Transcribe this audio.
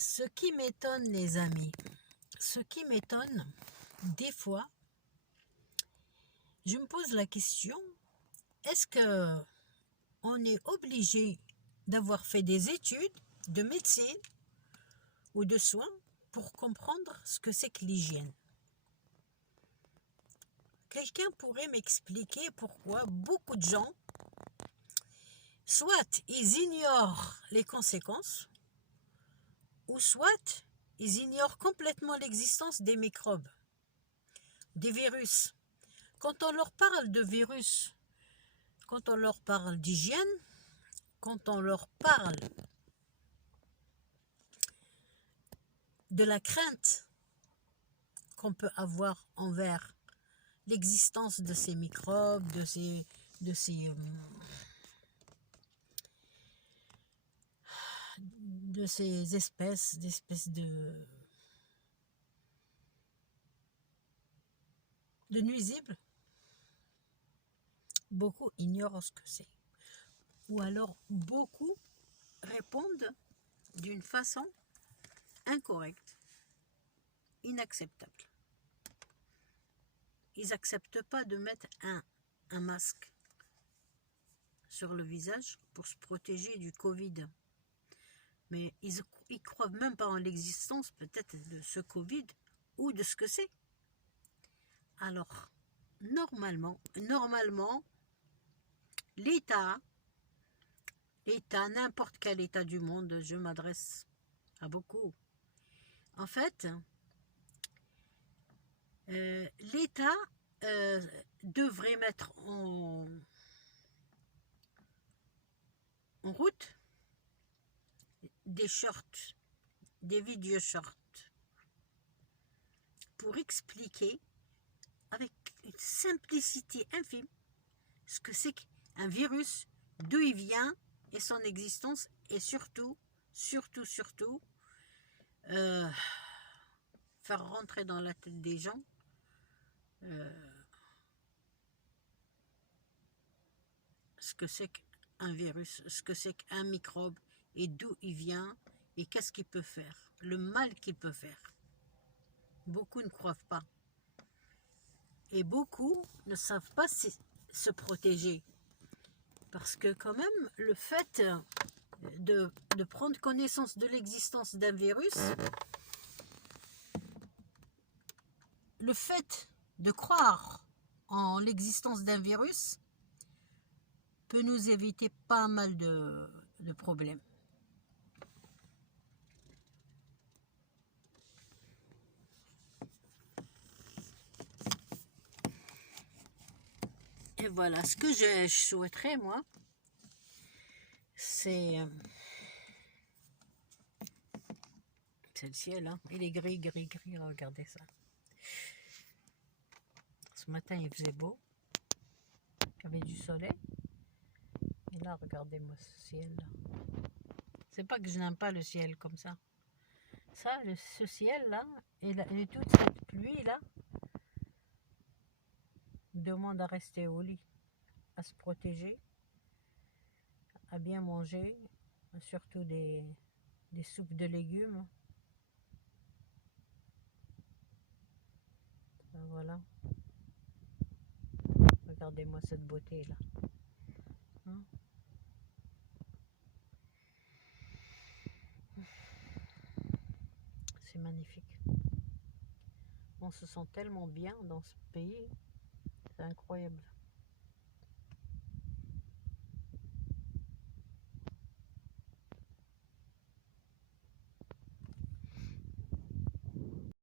Ce qui m'étonne, les amis, ce qui m'étonne, des fois, je me pose la question, est-ce que on est obligé d'avoir fait des études de médecine ou de soins pour comprendre ce que c'est que l'hygiène? Quelqu'un pourrait m'expliquer pourquoi beaucoup de gens, soit ils ignorent les conséquences, ou soit ils ignorent complètement l'existence des microbes, des virus. Quand on leur parle de virus, quand on leur parle d'hygiène, quand on leur parle de la crainte qu'on peut avoir envers l'existence de ces microbes, de ces espèces, de nuisibles, beaucoup ignorent ce que c'est. Ou alors beaucoup répondent d'une façon incorrecte, inacceptable. Ils n'acceptent pas de mettre un masque sur le visage pour se protéger du Covid. Mais ils ne croient même pas en l'existence peut-être de ce Covid ou de ce que c'est. Alors, normalement, l'État, n'importe quel État du monde, je m'adresse à beaucoup. En fait, l'État devrait mettre en route des shorts, des vidéos shorts, pour expliquer avec une simplicité infime ce que c'est qu'un virus, d'où il vient et son existence, et surtout, faire rentrer dans la tête des gens ce que c'est qu'un virus, ce que c'est qu'un microbe, et d'où il vient, et qu'est-ce qu'il peut faire, le mal qu'il peut faire. Beaucoup ne croient pas. Et beaucoup ne savent pas se protéger. Parce que quand même, le fait de prendre connaissance de l'existence d'un virus, le fait de croire en l'existence d'un virus peut nous éviter pas mal de problèmes. Et voilà, ce que je souhaiterais, moi, c'est le ciel, hein. Il est gris, regardez ça. Ce matin, il faisait beau, il y avait du soleil. Et là, regardez-moi ce ciel-là. C'est pas que je n'aime pas le ciel comme ça. Ça, ce ciel-là, et toute cette pluie-là, demande à rester au lit, à se protéger, à bien manger, surtout des soupes de légumes. Voilà. Regardez-moi cette beauté-là. Hein? C'est magnifique. On se sent tellement bien dans ce pays. C'est incroyable.